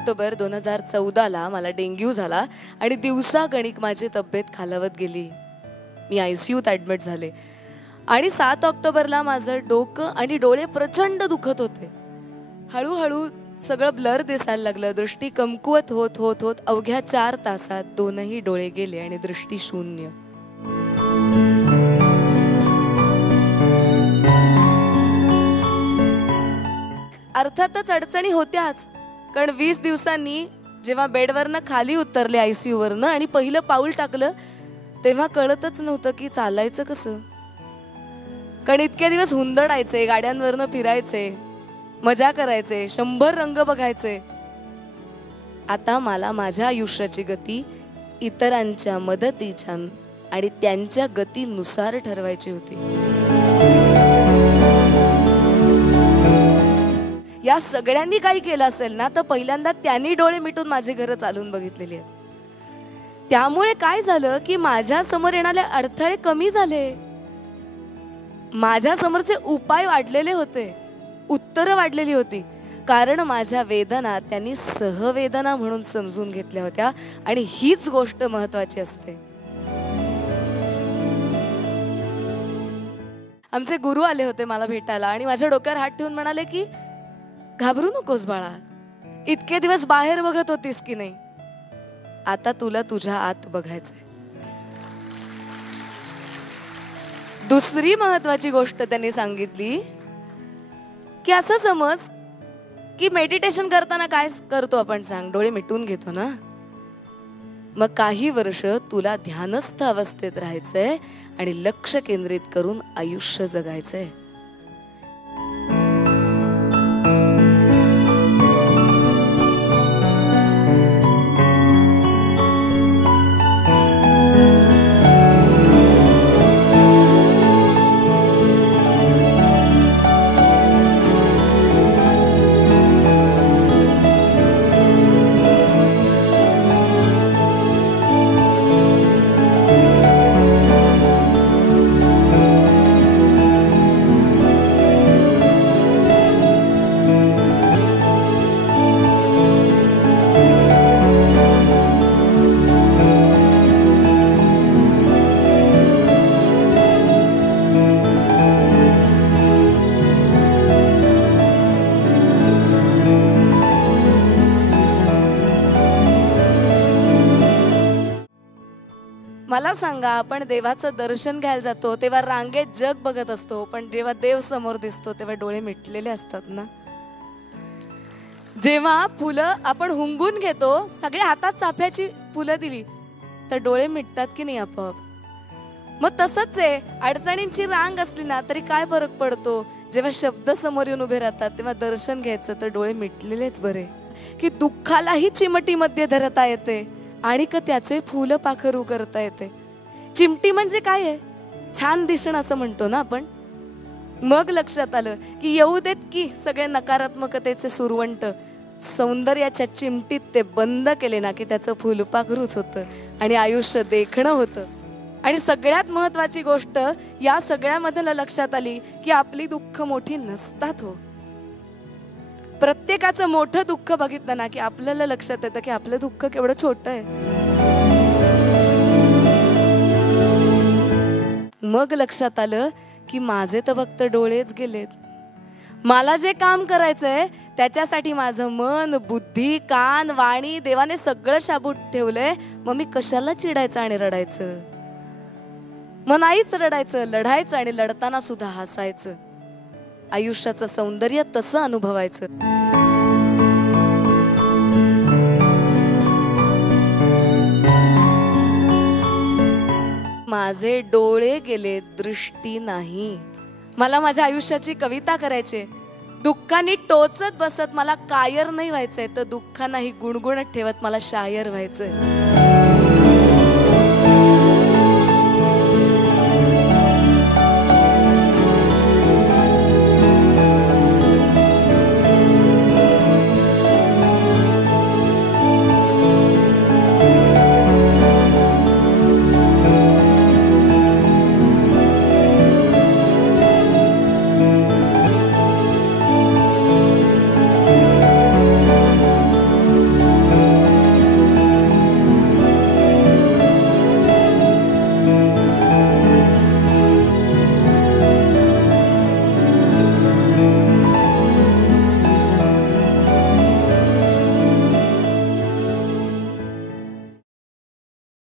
October 2014ला मला dengue झाला आणि दिवसागणिक माझी तब्येत खालावत गेली. मी ICUत ॲडमिट झाले आणि 7 ऑक्टोबरला माझं डोकं आणि डोळे प्रचंड दुखत होते. हळूहळू सगळं ब्लर दिसायला लागलं. दृष्टी कमकुवत होत होत होत अवघ्या 4 तासात 2ही डोळे गेले आणि दृष्टी शून्य. अर्थातच अडचणी होत्याच, कारण 20 दिवसांनी जेव्हा बेडवरनं खाली उतरले ICUवरनं आणि पहिलं पाऊल टाकलं तेव्हा कळतच नव्हतं की चालायचं कसं. कारण इतके दिवस हुंदडायचे, गाड्यांवरनं फिरायचे, मजा करायचे, 100 रंग बघायचे. आता मला माझ्या आयुष्याची गती इतरांच्या मदतीच्या आणि त्यांच्या गतीनुसार ठरवायची होती. या सगळ्यांनी काही केलं असेल ना तर पहिल्यांदा त्यांनी डोळे मिटून माझी घरं चालून बघितलेली आहेत. त्यामुळे काय झालं की माझ्या समोर येणारे अडथळे कमी झाले, माझ्या समोरचे उपाय वाढलेले होते, उत्तरं वाढलेली होती. कारण माझ्या वेदना त्यांनी सहवेदना म्हणून समजून घेतल्या होत्या आणि हीच गोष्ट महत्वाची असते. आमचे गुरु आले होते मला भेटायला आणि माझ्या डोक्यावर हात ठेवून म्हणाले की घाबरू नकोस बाळा, इतके दिवस बाहेर बघत होतीस की नाही, आता तुला तुझ्या आत बघायचंय. दुसरी महत्वाची गोष्ट त्यांनी सांगितली की असं समज की मेडिटेशन करताना काय करतो आपण, सांग, डोळे मिटून घेतो ना. मग काही वर्ष तुला ध्यानस्थ अवस्थेत राहायचंय आणि लक्ष केंद्रित करून आयुष्य जगायचंय. मला सांगा, आपण देवाचं दर्शन घ्यायला जातो तेव्हा रांगेत जग बघत असतो, पण जेव्हा देव समोर दिसतो तेव्हा डोळे मिटलेले असतात ना. जेव्हा फुलं आपण हुंगून घेतो, सगळ्या हातात चाफ्याची फुलं दिली तर डोळे मिटतात की नाही आपोआप. मग तसंच आहे, अडचणींची रांग असली ना तरी काय फरक पडतो, जेव्हा शब्द समोर येऊन उभे राहतात तेव्हा दर्शन घ्यायचं तर डोळे मिटलेलेच बरे. की दुःखालाही चिमटीमध्ये धरता येते आणि त्याचे फुलं पाखरू करता येते. चिमटी म्हणजे काय आहे, छान दिसणं असं म्हणतो ना आपण. मग लक्षात आलं की येऊ देत की सगळे नकारात्मकतेचे सुरवंट, सौंदर्याच्या चिमटीत ते बंद केले ना की त्याचं फुलपाखरूच होतं आणि आयुष्य देखणं होतं. आणि सगळ्यात महत्वाची गोष्ट या सगळ्यामध्ये लक्षात आली की आपली दुःख मोठी नसतात हो. प्रत्येकाचं मोठं दुःख बघितलं ना की आपल्याला लक्षात येतं की आपलं दुःख केवढं छोटं आहे. मग लक्षात आलं की माझे तर फक्त डोळेच गेलेत. मला जे काम करायचंय त्याच्यासाठी माझं मन, बुद्धी, कान, वाणी देवाने सगळं शाबूत ठेवलंय. मग मी कशाला चिडायचं आणि रडायचं. मग नाहीच रडायचं, लढायचं आणि लढताना सुद्धा हसायचं. आयुष्याचं सौंदर्य तसं अनुभवायचं. माझे डोळे गेले, दृष्टी नाही. मला माझ्या आयुष्याची कविता करायची. दुःखाने टोचत बसत मला कायर नाही व्हायचंय, तर दुःखांनाही गुणगुणत ठेवत मला शायर व्हायचंय.